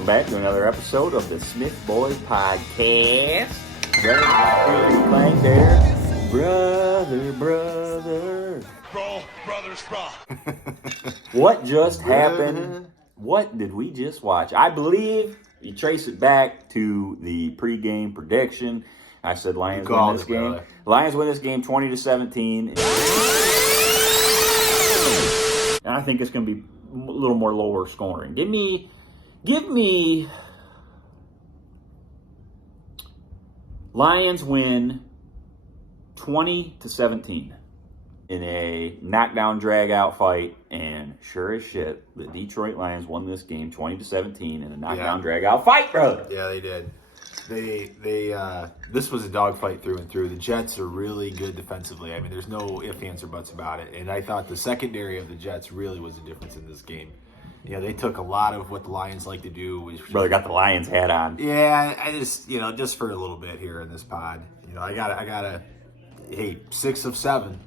Welcome back to another episode of the Smith Boys Podcast. Brother, playing there. Brother. Bro, brothers, bro. What just happened? What did we just watch? I believe you trace it back to the pregame prediction. I said Lions win this game. Brother. Lions win this game 20-17. And I think it's going to be a little more lower scoring. Give me Lions win 20-17 in a knockdown drag out fight, and sure as shit, the Detroit Lions won this game 20-17 in a knockdown drag out fight, brother. Yeah, they did. This was a dogfight through and through. The Jets are really good defensively. I mean, there's no ifs, ands, or buts about it. And I thought the secondary of the Jets really was the difference in this game. You know, they took a lot of what the Lions like to do. Brother got the Lions hat on. Yeah, I just, just for a little bit here in this pod, I gotta, hey, 6 of 7.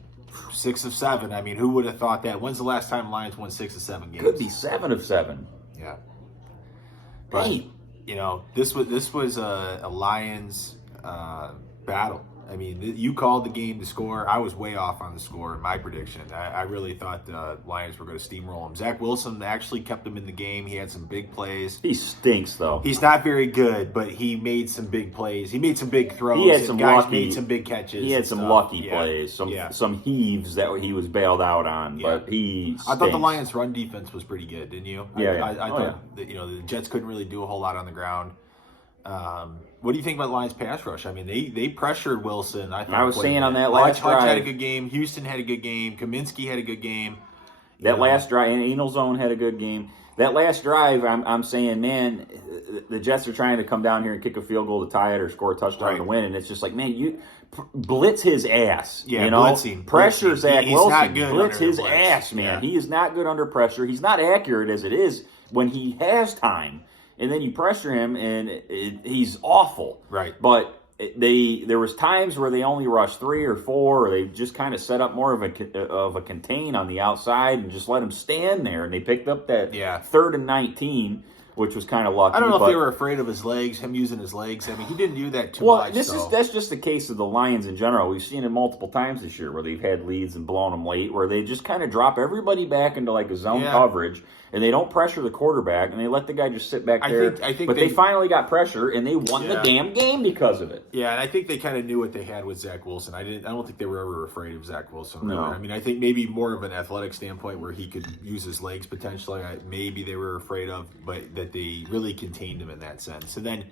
6 of 7. I mean, who would have thought that? When's the last time Lions won 6 of 7 games? Could be 7 of 7. Yeah. But, Hey. This was a Lions battle. I mean, you called the game to score. I was way off on the score in my prediction. I really thought the Lions were going to steamroll them. Zach Wilson actually kept them in the game. He had some big plays. He stinks, though. He's not very good, but he made some big plays. He made some big throws. He had some guys lucky, made some big catches. He had and some stuff. lucky Yeah. plays, Yeah. some heaves that he was bailed out on, Yeah. but he stinks. I thought the Lions' run defense was pretty good, didn't you? Yeah. I thought that, the Jets couldn't really do a whole lot on the ground. What do you think about Lions' pass rush? I mean, they pressured Wilson. I was saying on that last Hutch had a drive- good game. Houston had a good game. Kaminsky had a good game. That last drive, and Anal Zone had a good game. That last drive, I'm saying, man, the Jets are trying to come down here and kick a field goal to tie it or score a touchdown Right. to win, and it's just like, man, you blitz his ass. Yeah, you know, blitzing. pressure Blitzing. Zach He's Wilson, not good blitz under his the blitz. ass, man. Yeah. He is not good under pressure. He's not accurate as it is when he has time, and then you pressure him, and he's awful. Right. But there was times where they only rushed 3 or 4, or they just kind of set up more of a contain on the outside and just let him stand there. And they picked up that 3rd and 19, which was kind of lucky. I don't know if they were afraid of his legs, him using his legs. I mean, he didn't do that too much. That's just the case of the Lions in general. We've seen it multiple times this year where they've had leads and blown them late, where they just kind of drop everybody back into like a zone coverage, and they don't pressure the quarterback, and they let the guy just sit back there. I think but they finally got pressure, and they won the damn game because of it. Yeah, and I think they kind of knew what they had with Zach Wilson. I don't think they were ever afraid of Zach Wilson. No. I mean, I think maybe more of an athletic standpoint where he could use his legs potentially. Maybe they were afraid of, but that they really contained him in that sense. And then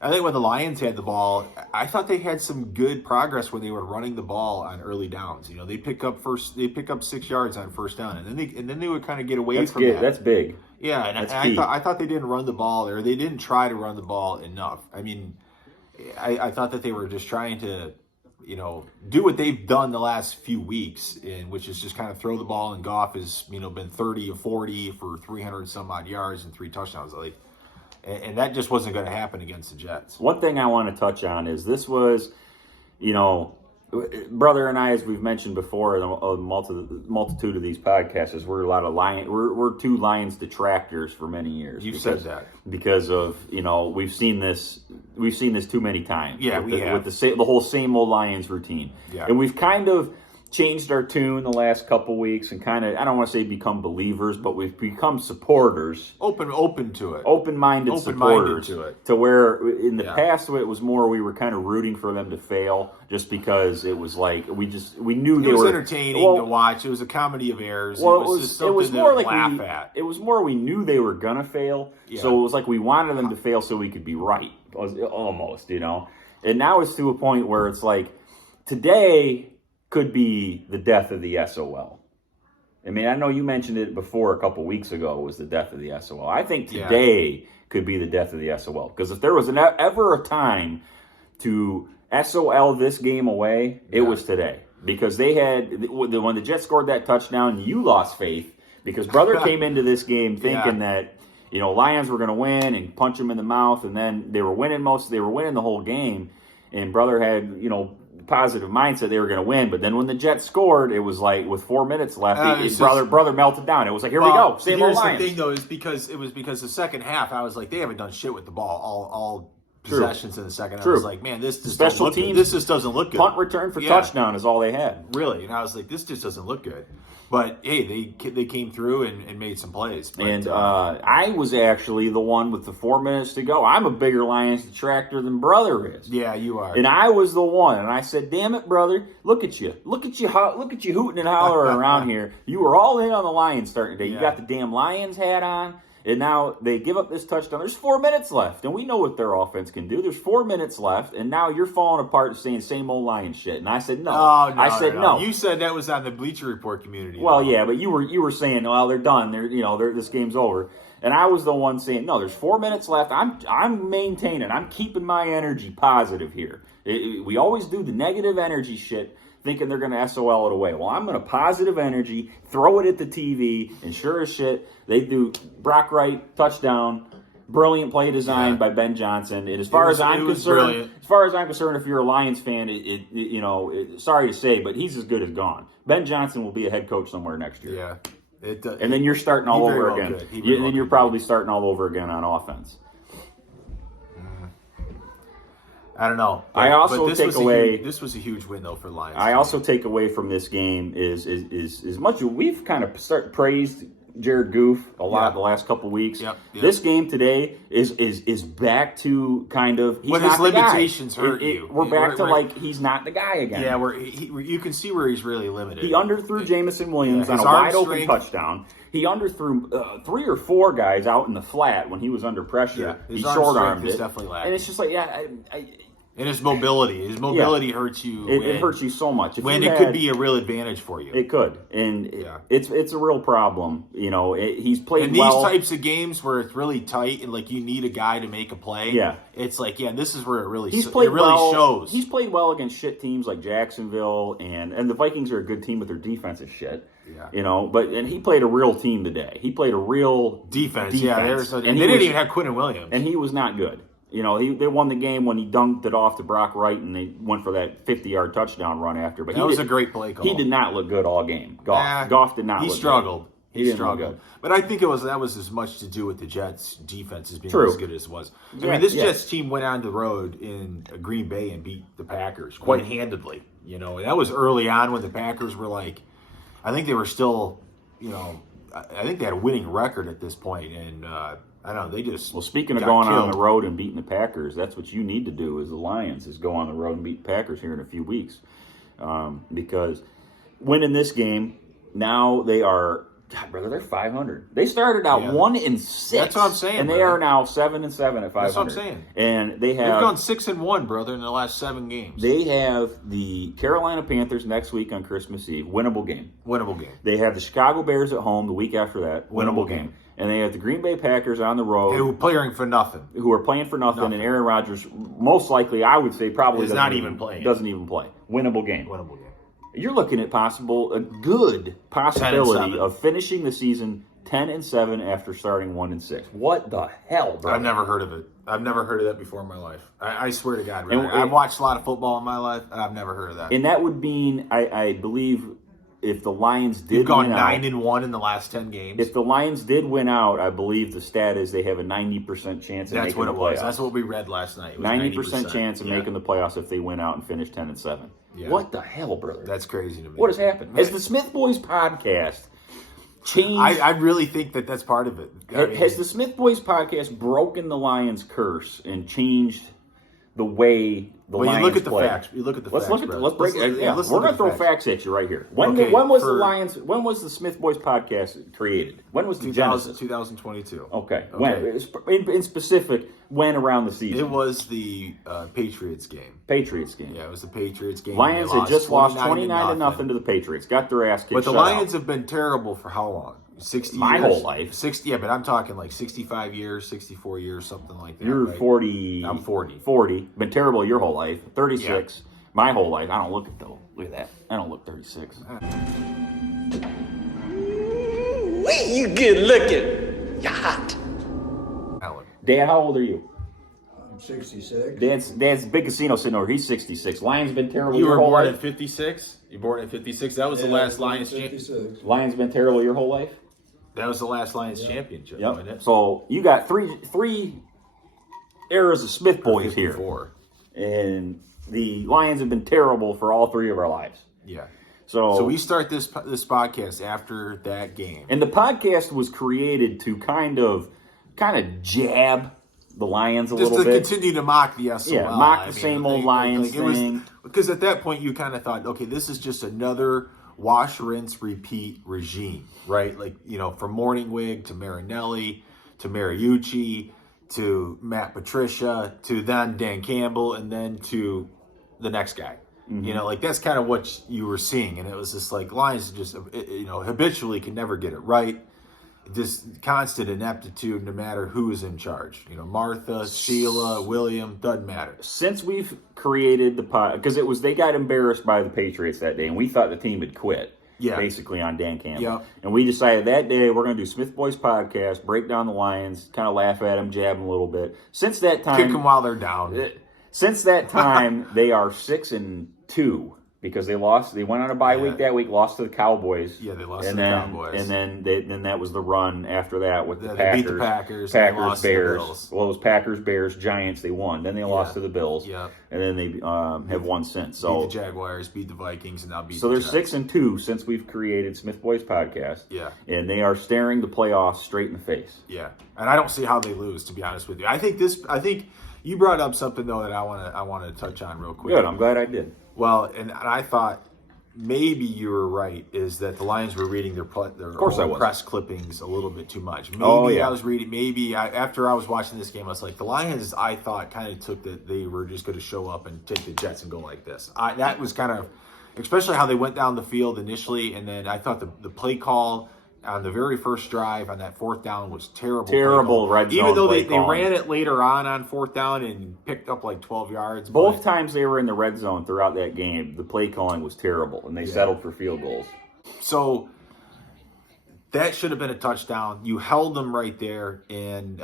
I think when the Lions had the ball, I thought they had some good progress when they were running the ball on early downs. They pick up 6 yards on first down, and then they would kind of get away from that. That's big. Yeah, and I thought they didn't run the ball, or they didn't try to run the ball enough. I mean, I thought that they were just trying to, do what they've done the last few weeks, which is just kind of throw the ball. And Goff has, been 30 of 40 for 300 some odd yards and 3 touchdowns. And that just wasn't going to happen against the Jets. One thing I want to touch on is this was, brother and I, as we've mentioned before, a multitude of these podcasts, is we're a lot of we're 2 Lions detractors for many years. You've said that because of we've seen this too many times. Yeah, with the whole same old Lions routine. Yeah, and we've kind of changed our tune the last couple weeks and kind of, I don't want to say become believers, but we've become supporters. Open to it. Open-minded supporters. To it. To where in the past it was more we were kind of rooting for them to fail just because it was like we knew they were... It was entertaining to watch. It was a comedy of errors. Well, it was just something to laugh at. It was more we knew they were going to fail, so it was like we wanted them to fail so we could be right, almost, And now it's to a point where it's like, today could be the death of the SOL. I mean, I know you mentioned it before a couple weeks ago was the death of the SOL. I think today could be the death of the SOL. Because if there was ever a time to SOL this game away, it was today. Because they had, when the Jets scored that touchdown, you lost faith. Because brother came into this game thinking that, Lions were going to win and punch them in the mouth. And then they were winning the whole game. And brother had, positive mindset they were going to win. But then when the Jets scored, it was like with 4 minutes left, brother melted down. It was like, here we go, same old Lions. Here's the thing, though, is because the second half, I was like, they haven't done shit with the ball all possessions in the second half. I was like, man, this just doesn't look good. Punt return for touchdown is all they had. Really, and I was like, this just doesn't look good. But hey, they came through and made some plays. But, I was actually the one with the 4 minutes to go. I'm a bigger Lions detractor than brother is. Yeah, you are. And I was the one, and I said, "Damn it, brother! Look at you hooting and hollering around here. You were all in on the Lions starting today. You got the damn Lions hat on." And now they give up this touchdown. There's 4 minutes left, and we know what their offense can do. There's 4 minutes left, and now you're falling apart and saying same old Lion shit. And I said no. I said no. You said that was on the Bleacher Report community. Well, yeah, but you were saying, well, they're done. This game's over. And I was the one saying, no, there's 4 minutes left. I'm maintaining. I'm keeping my energy positive here. We always do the negative energy shit, thinking they're going to SOL it away. Well, I'm going to positive energy, throw it at the TV, and sure as shit, they do Brock Wright, touchdown, brilliant play design by Ben Johnson. And as far as I'm concerned, if you're a Lions fan, sorry to say, but he's as good as gone. Ben Johnson will be a head coach somewhere next year. Yeah. And then you're starting all over again. And then you're probably starting all over again on offense. I don't know. This was a huge win though for Lions. I also take away from this game is as much as we've kind of praised Jared Goff a lot the last couple weeks. Yep. This game today is back to kind of he's when not his limitations guy. hurt you. We're back to like he's not the guy again. Yeah, you can see where he's really limited. He underthrew Jamison Williams on a wide open touchdown. He underthrew 3 or 4 guys out in the flat when he was under pressure. Yeah, he short armed it, definitely lacking. and it's just like and his mobility hurts you. It hurts you so much. It could be a real advantage for you. It could, and it's a real problem. He's played in well. These types of games where it's really tight and like you need a guy to make a play. Yeah, it's like this is where it really shows. He's played well against shit teams like Jacksonville, and the Vikings are a good team with their defensive shit. Yeah, but he played a real team today. He played a real defense. Yeah, and they didn't even have Quinnen Williams, and he was not good. They won the game when he dunked it off to Brock Wright, and they went for that 50-yard touchdown run after. But that was a great play call. He did not look good all game. Goff did not. He look struggled. Good. He struggled. But I think that was as much to do with the Jets' defense as being as good as it was. Jets team went on the road in Green Bay and beat the Packers quite handedly. And that was early on when the Packers were like, I think they were still, I think they had a winning record at this point, and I don't know. They just speaking of going on the road and beating the Packers, that's what you need to do as the Lions is go on the road and beat the Packers here in a few weeks, because winning this game now they are. God, brother, they're 500. They started out 1-6. That's what I'm saying. And they are now 7-7 at 500. That's what I'm saying. And they've gone 6-1, brother, in the last 7 games. They have the Carolina Panthers next week on Christmas Eve. Winnable game. They have the Chicago Bears at home the week after that. Winnable game. And they have the Green Bay Packers on the road. Who are playing for nothing. And Aaron Rodgers, most likely, I would say, probably doesn't even play. Winnable game. You're looking at a good possibility of finishing the season 10-7 after starting 1-6. What the hell, bro? I've never heard of it. I've never heard of that before in my life. I swear to God. I've watched a lot of football in my life, and I've never heard of that. And that would mean, I believe, if the Lions did You've gone 9-1 in the last 10 games. If the Lions did win out, I believe the stat is they have a 90% chance of making the playoffs. That's what it was. That's what we read last night. It was 90% chance of making the playoffs if they win out and finish 10-7. Yeah. What the hell, brother? That's crazy to me. What has happened? Has the Smith Boys podcast changed? I really think that's part of it. Has the Smith Boys podcast broken the Lions' curse and changed the way the Lions you look at the play? Facts. You look at the facts. Let's break it. Yeah, we're going to throw facts at you right here. When was the Smith Boys podcast created? When was the genesis? 2022. Okay. When? In specific, when around the season? It was the Patriots game. Yeah, it was the Patriots game. Lions had just lost 29-0 to the Patriots. Got their ass kicked. But the Lions have been terrible for how long? 60 years? My whole life. 60, but I'm talking like 65 years, 64 years, something like that. You're right? 40. I'm 40. 40. Been terrible your whole life. 36. Yeah. My whole life. I don't look it though. Look at that. I don't look 36. You good looking. You're hot. Dad, how old are you? 66. Dad's Big Casino sitting over. He's 66. Lions been terrible. You your were whole born life? in 56? You born in 56? That was the last Lions championship. 56. Lions been terrible your whole life? That was the last Lions championship, wasn't Yep. it? So you got three eras of Smith boys here. 54. And the Lions have been terrible for all three of our lives. Yeah. So So we start this podcast after that game. and the podcast was created to kind of jab the Lions a Just little to bit. continue to mock the SOL. Yeah, mock the same old Lions it was, thing. because at that point you kind of thought, okay, this is just another wash, rinse, repeat regime, right? Like, from Morningwig to Marinelli to Mariucci to Matt Patricia to then Dan Campbell and then to the next guy. Mm-hmm. That's kind of what you were seeing. And it was just like Lions just, habitually can never get it right. This constant ineptitude, no matter who is in charge. Martha, Sheila, William, doesn't matter. Since we've created the pod, because they got embarrassed by the Patriots that day, and we thought the team had quit. Yeah. Basically on Dan Campbell. Yep. And we decided that day we're going to do Smith Boys podcast, break down the Lions, kind of laugh at them, jab them a little bit. Since that time, Kick them while they're down. Since that time, they are 6-2 because they lost. They went on a bye week that week, lost to the Cowboys. Yeah, they lost to the Cowboys. And then that was the run after that with the They Packers. beat the Packers. And they lost to the Bears. Bills. Well, it was Packers, Bears, Giants. They won. Then they lost to the Bills. Yeah. And then they have won since. So Beat the Jaguars, beat the Vikings, and now beat so the they're Jets. 6-2 since we've created Smith Boys podcast. Yeah. And they are staring the playoffs straight in the face. Yeah, and I don't see how they lose. To be honest with you, I think you brought up something though that I want to touch on real quick. Good. I'm glad I did. Well, and I thought maybe you were right. Is that the Lions were reading their course I was. press clippings a little bit too much? Maybe yeah. I was reading. Maybe after I was watching this game, I was like, the Lions. I thought kind of took that they were just going to show up and take the Jets and go like this. That was kind of, especially how they went down the field initially, and then I thought the play call on the very first drive on that fourth down was terrible. Terrible red zone Even though play they calling. ran it later on fourth down and picked up like 12 yards. Both but- times they were in the red zone throughout that game, the play calling was terrible, and they settled for field goals. So that should have been a touchdown. You held them right there, and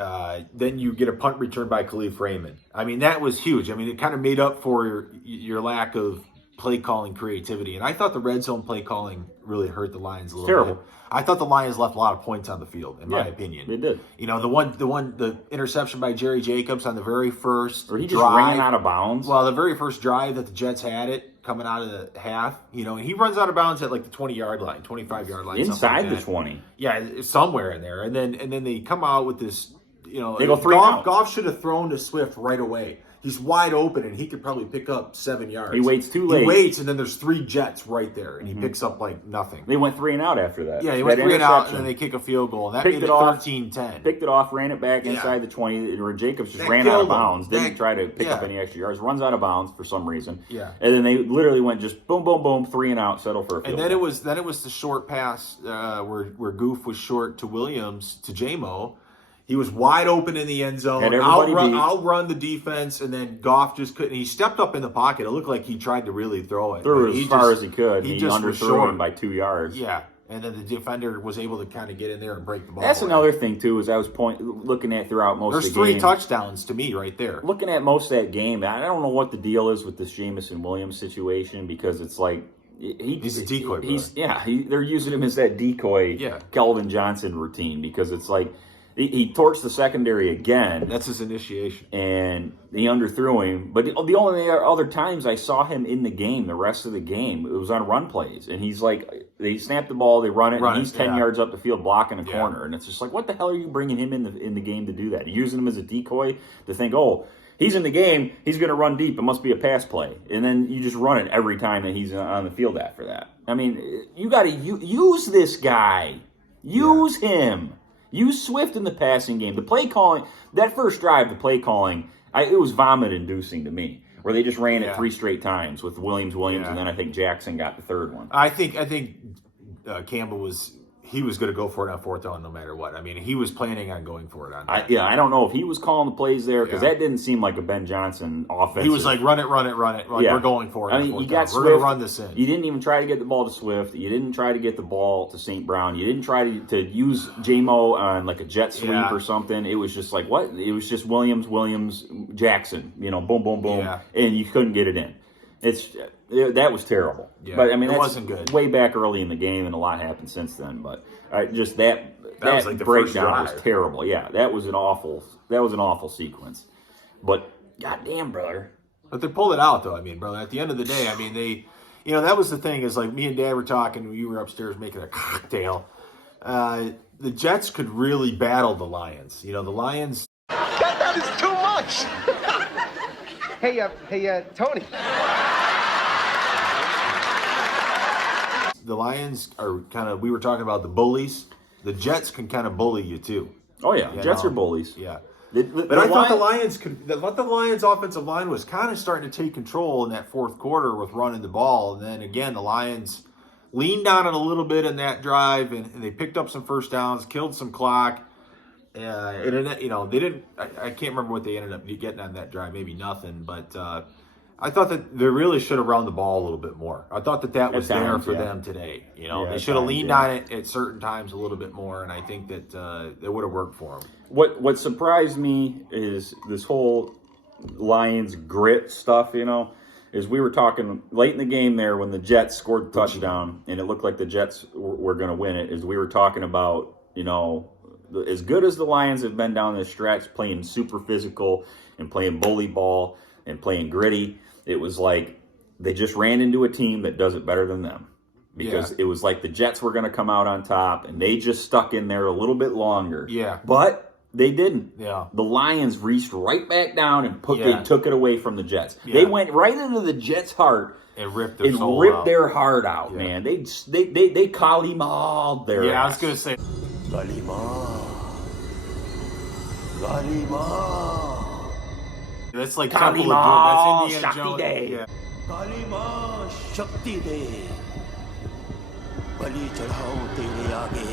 then you get a punt return by Khalif Raymond. I mean, that was huge. I mean, it kind of made up for your lack of play calling creativity. And I thought the red zone play calling really hurt the Lions a little Terrible. bit. I thought the Lions left a lot of points on the field, in my opinion. They did. The interception by Jerry Jacobs on the very first Or he just drive. ran out of bounds. Well, the very first drive that the Jets had it coming out of the half, and he runs out of bounds at like the 20-yard line, 25-yard line, something Inside like the that. 20. Yeah, it's somewhere in there, and then they come out with this. They go 3 and out. Goff should have thrown to Swift right away. He's wide open, and he could probably pick up 7 yards. He waits too late. He waits, and then there's 3 Jets right there, and he picks up like nothing. They went 3 and out after that. Yeah, he That went 3 and out, interception. and then they kick a field goal, and that Picked made it it off. 13-10. Picked it off, ran it back Yeah. inside the 20, where Jacobs just That ran out killed of him. bounds. Didn't That- try to pick up yeah. any extra yards. Runs out of bounds for some reason. Yeah. And then they literally went just boom, boom, boom, 3 and out, settle for a field And then goal. it was the short pass where Goof was short to Williams to J-Mo. He was wide open in the end zone. Had everybody beat. Outrun the defense, and then Goff just couldn't. He stepped up in the pocket. It looked like he tried to really throw it. Threw but it as far as he could. He just was underthrew short. him by 2 yards. Yeah, and then the defender was able to kind of get in there and break the ball. That's away. another thing, too, is I was looking at throughout most There's of the 3 game. touchdowns to me right there. Looking at most of that game, I don't know what the deal is with this Jamison Williams situation, because it's like He's a decoy, they're using him as that decoy Kelvin Johnson routine, because it's like he torched the secondary again. That's his initiation. And he underthrew him. But the only other times I saw him in the game, the rest of the game, it was on run plays. And he's like, they snap the ball, they run it, and he's 10 yards up the field blocking a corner. And it's just like, what the hell are you bringing him in the game to do that? You're using him as a decoy to think, oh, he's in the game, he's going to run deep, it must be a pass play. And then you just run it every time that he's on the field after that. I mean, you got to use this guy. Use him. Use Swift in the passing game. The play calling, that first drive, the play calling, it was vomit-inducing to me, where they just ran it 3 straight times with Williams, and then I think Jackson got the third one. I think Campbell was he was going to go for it on fourth down no matter what. I mean, he was planning on going for it on that. I don't know if he was calling the plays there because that didn't seem like a Ben Johnson offense. He was like, run it. Like, we're going for it. I mean, you got Swift. We're going to run this in. You didn't even try to get the ball to Swift. You didn't try to get the ball to St. Brown. You didn't try to use J-Mo on like a jet sweep or something. It was just like, what? It was just Williams, Jackson, boom, boom, boom. And you couldn't get it in. That was terrible. Yeah, but I mean, it that's wasn't good. Way back early in the game, and a lot happened since then. But just that was like the breakdown first was terrible. Yeah, that was an awful sequence. But goddamn, brother. But they pulled it out, though. I mean, brother, at the end of the day, I mean, that was the thing is like me and Dad were talking. You were upstairs making a cocktail. The Jets could really battle the Lions. The Lions. That is too much. Hey, Tony. The Lions are kind of, we were talking about the bullies. The Jets can kind of bully you too. Oh yeah, Jets are bullies. Yeah. But I thought the Lions offensive line was kind of starting to take control in that fourth quarter with running the ball. And then again, the Lions leaned on it a little bit in that drive and they picked up some first downs, killed some clock. They didn't, I can't remember what they ended up getting on that drive, maybe nothing, but I thought that they really should have run the ball a little bit more. I thought that was there for them today. They should have leaned on it at certain times a little bit more, and I think that it would have worked for them. What surprised me is this whole Lions grit stuff, is we were talking late in the game there when the Jets scored the touchdown, and it looked like the Jets were going to win it, is we were talking about, as good as the Lions have been down this stretch, playing super physical and playing bully ball and playing gritty, it was like they just ran into a team that does it better than them. Because it was like the Jets were going to come out on top, and they just stuck in there a little bit longer. Yeah. But they didn't. Yeah. The Lions reached right back down and they took it away from the Jets. Yeah. They went right into the Jets' heart and ripped their heart out, man. They Kalimaed their I was ass. going to say. Galima. That's like Temple of Doom. That's Indiana Shakti Jones. Day. Yeah. कालीमा शक्ति दे बलि चढ़ाओ तेरे आगे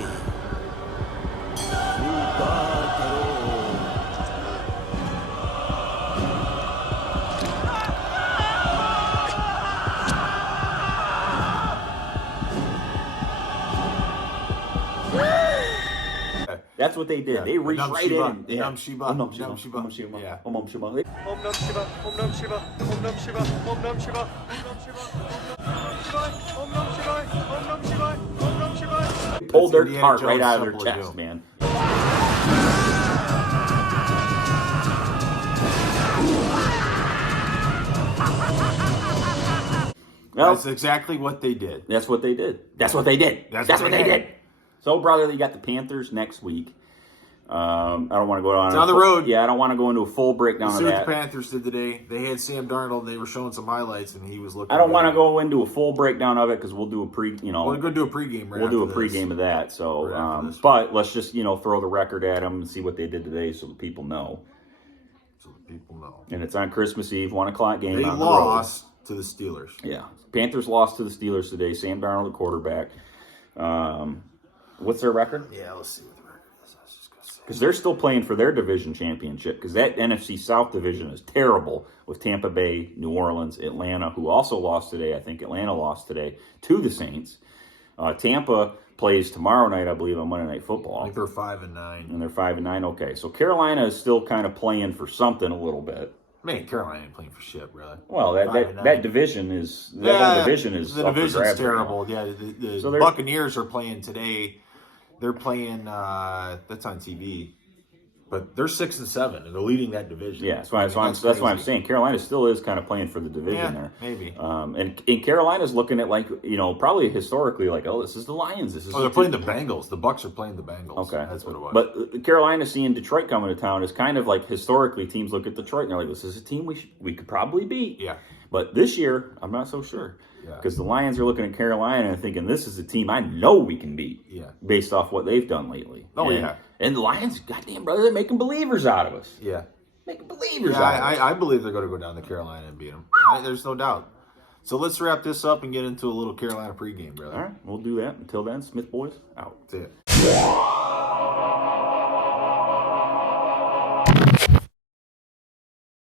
स्वीकार करो That's what they did. Yeah. They reached Om right Shiva. in. Yeah. Om Shiva. Om Om Shiva. Shiva. Om Shiva. Yeah. Om Shiva. Om Nam Shiva. Om Nam Shiva. Om Nam Shiva. Om Nam Shiva. Om Nam Shiva. Om Nam Shiva. Om Nam Shiva. They pulled their Indiana heart right Jones out of their Temple of chest, Doom. man. Well, That's exactly what they did. That's what they did. That's what they did. That's what they did. So, brother, you got the Panthers next week. I don't want to go It's on the road. Yeah, I don't want to go into a full breakdown See of what that. the Panthers did today. They had Sam Darnold. They were showing some highlights, and he was looking. I don't want to good. go into a full breakdown of it because we'll do a We're going to do a pregame. We'll do a pregame of that. So, Right after this. but let's just throw the record at them and see what they did today, so the people know. So the people know. And it's on Christmas Eve, 1:00 game. They on the lost to the Steelers. road. Yeah, Panthers lost to the Steelers today. Sam Darnold, the quarterback. What's their record? Yeah, let's see what the record is. I was just going to say. Because they're still playing for their division championship. Because that NFC South division is terrible with Tampa Bay, New Orleans, Atlanta, who also lost today. I think Atlanta lost today to the Saints. Tampa plays tomorrow night, I believe, on Monday Night I Football. think they're 5-9. And they're 5-9. Okay, so Carolina is still kind of playing for something a little bit. Man, Carolina ain't playing for shit, brother. Well, that 5-9. division is whole division is the up for division's grabs right now. terrible. Yeah, the So they're- Buccaneers are playing today. They're playing. That's on TV, but they're 6-7 and they're leading that division. Yeah, that's why I'm crazy. saying Carolina still is kind of playing for the division Yeah, there. maybe. And Carolina's looking at probably historically this is the Lions. This is Oh, they're playing the Bengals. The Bucks are playing the Bengals. Okay, That's what it was. But Carolina seeing Detroit coming to town is kind of like historically teams look at Detroit and they're like, this is a team we could probably beat. Yeah. But this year, I'm not so sure. Yeah. Because the Lions are looking at Carolina and thinking, this is a team I know we can beat. Yeah. Based off what they've done lately. Oh, and, yeah. And the Lions, goddamn brother, they're making believers out of us. Yeah. Making believers Yeah, out of us. I believe they're going to go down to Carolina and beat them. There's no doubt. So let's wrap this up and get into a little Carolina pregame, brother. All right, we'll do that. Until then, Smith Boys out. That's it.